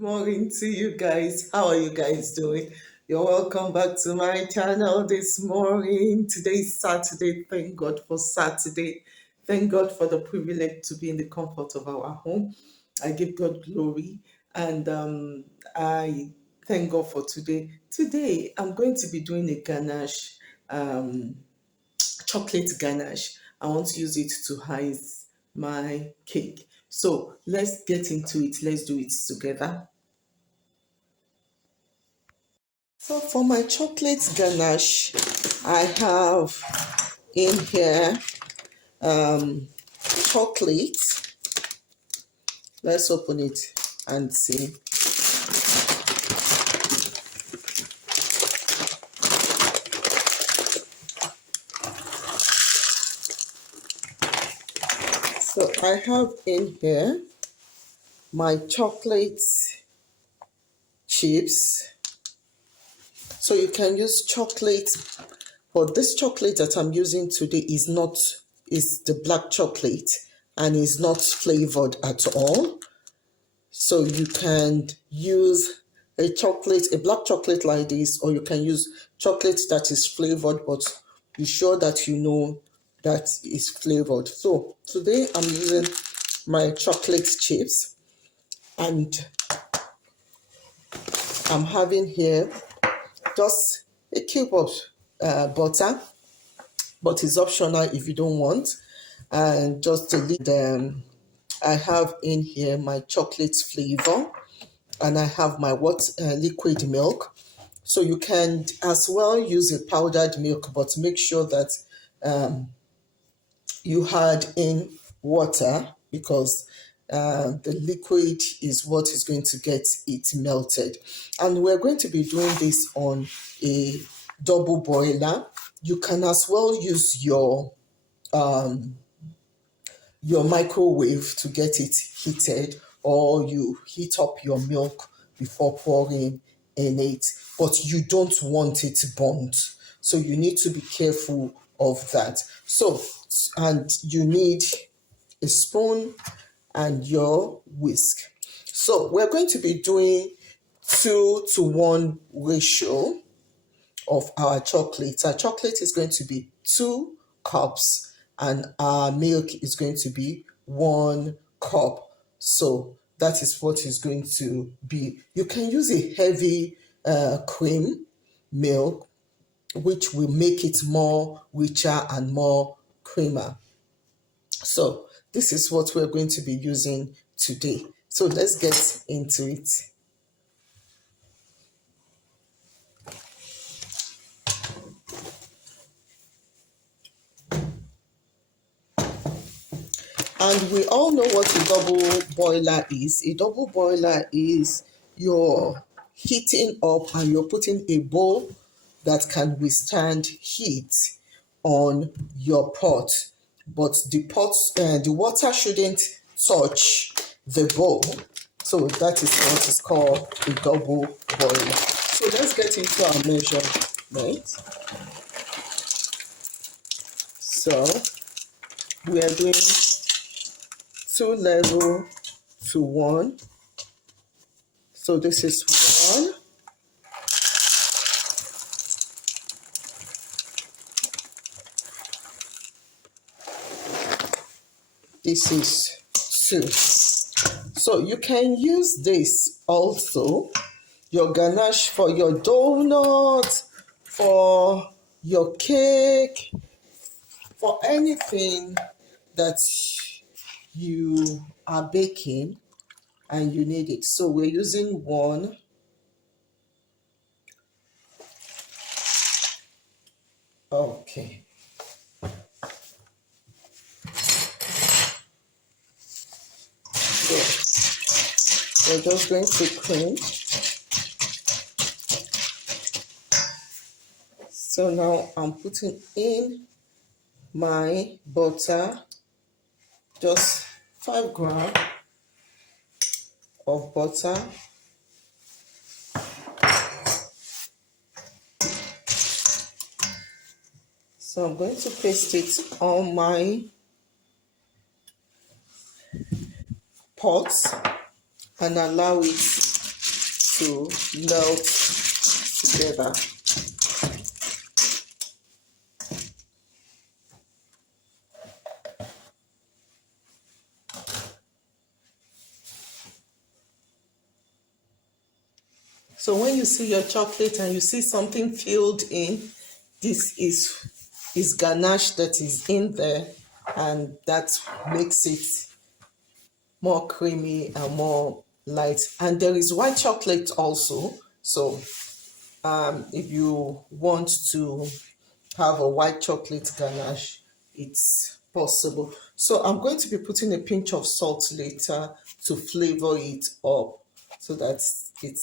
Morning to you guys. How are you guys doing? You're welcome back to my channel this morning. Today is Saturday. Thank God for Saturday. Thank God for the privilege to be in the comfort of our home. I give God glory and I thank God for today. Today, I'm going to be doing a ganache, um, chocolate ganache. I want to use it to ice my cake. So let's get into it. Let's do it together. So for my chocolate ganache, I have in here chocolate. Let's open it and see. So I have in here my chocolate chips. So you can use chocolate, but this chocolate that I'm using today is the black chocolate and is not flavored at all. So you can use a black chocolate like this, or you can use chocolate that is flavored, but be sure that you know that is flavored. So today I'm using my chocolate chips, and I'm having here just a cube of butter, but it's optional if you don't want, and just a little. I have in here my chocolate flavor, and I have my liquid milk. So you can as well use a powdered milk, but make sure that you add in water, because the liquid is what is going to get it melted. And we're going to be doing this on a double boiler. You can as well use your microwave to get it heated, or you heat up your milk before pouring in it, but you don't want it burnt, so you need to be careful of that. So, and you need a spoon and your whisk. So we're going to be doing 2-to-1 ratio of our chocolate. Our chocolate is going to be 2 cups, and our milk is going to be 1 cup. So that is what is going to be. You can use a heavy cream milk, which will make it more richer and more creamer. So this is what we're going to be using today. So let's get into it. And we all know what a double boiler is. A double boiler is you're heating up and you're putting a bowl that can withstand heat on your pot. But the water shouldn't touch the bowl. So that is what is called a double boiler. So let's get into our measurement. So we are doing 2 level to 1. So this is 1. This is 2. So you can use this also, your ganache, for your donut, for your cake, for anything that you are baking and you need it. So we're using 1. Okay. So we're just going to cream. So now I'm putting in my butter, just 5 grams of butter. So I'm going to paste it on my pot and allow it to melt together. So when you see your chocolate and you see something filled in, this is ganache that is in there, and that makes it more creamy and more light. And there is white chocolate also. So if you want to have a white chocolate ganache, it's possible. So I'm going to be putting a pinch of salt later to flavor it up so that it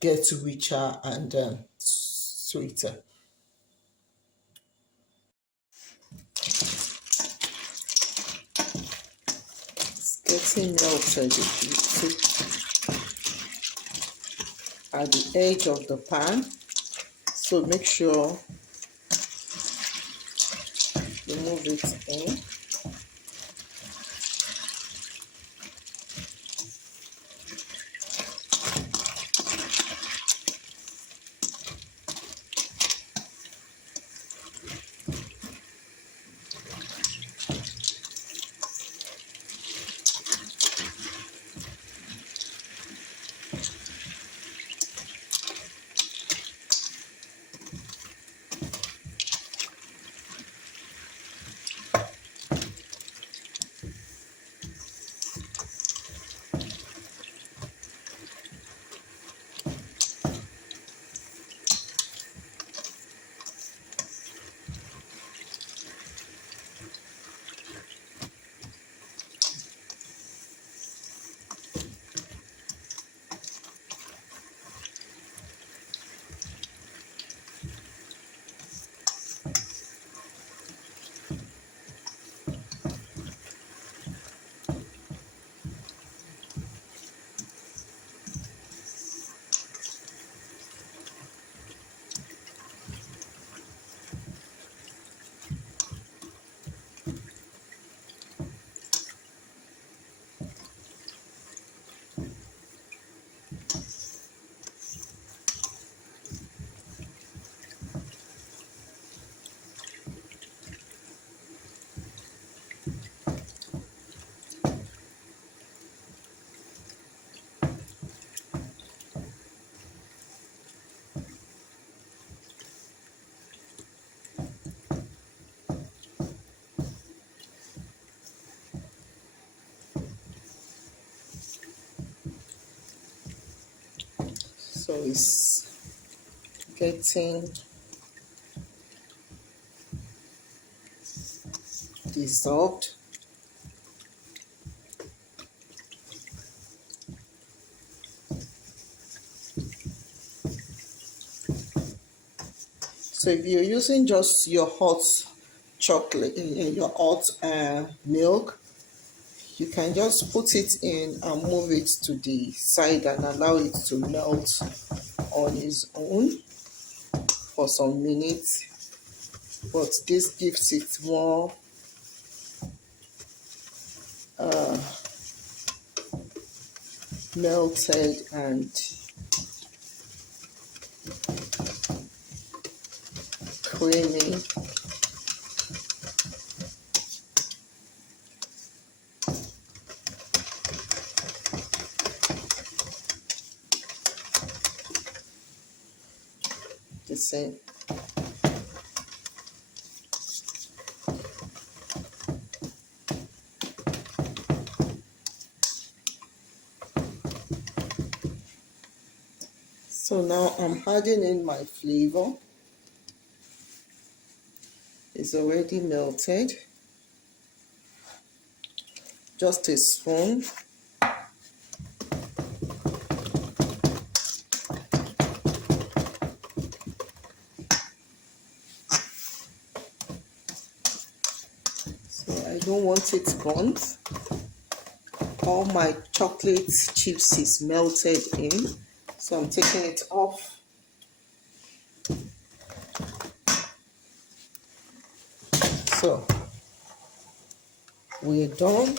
gets richer and sweeter. It's getting melted, if you see, at the edge of the pan. So make sure you move it in. So it's getting dissolved. So if you're using just your hot chocolate, your hot milk, you can just put it in and move it to the side and allow it to melt on its own for some minutes. But this gives it more melted and creamy. The same. So now I'm adding in my flavor. It's already melted. Just a spoon. So I don't want it burnt. All my chocolate chips is melted in. So I'm taking it off. So we're done.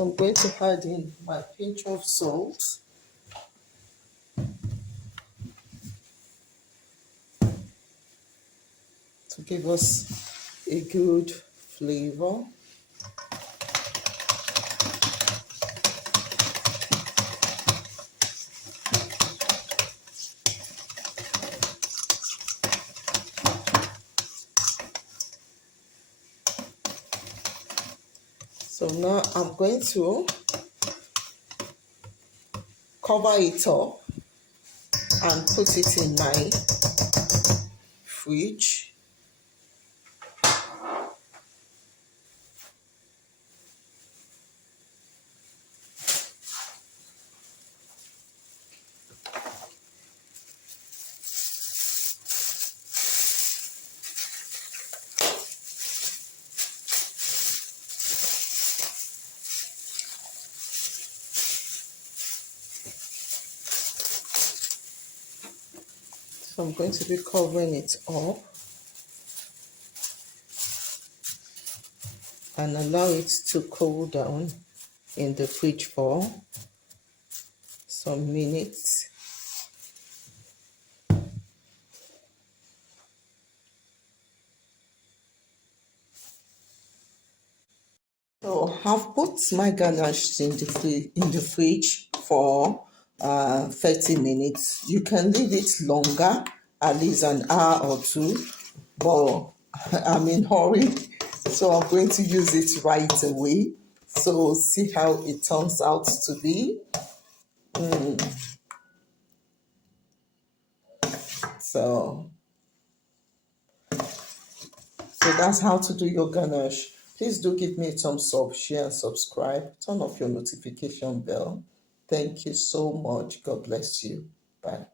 So I'm going to add in my pinch of salt to give us a good flavor. So now I'm going to cover it up and put it in my fridge. So I'm going to be covering it up and allow it to cool down in the fridge for some minutes. So I've put my ganache in the fridge for 30 minutes. You can leave it longer, at least an hour or two, but I'm in hurry, so I'm going to use it right away. So see how it turns out to be. So So that's how to do your ganache. Please do give me a thumbs up, share, and subscribe. Turn off your notification bell. Thank you so much. God bless you. Bye.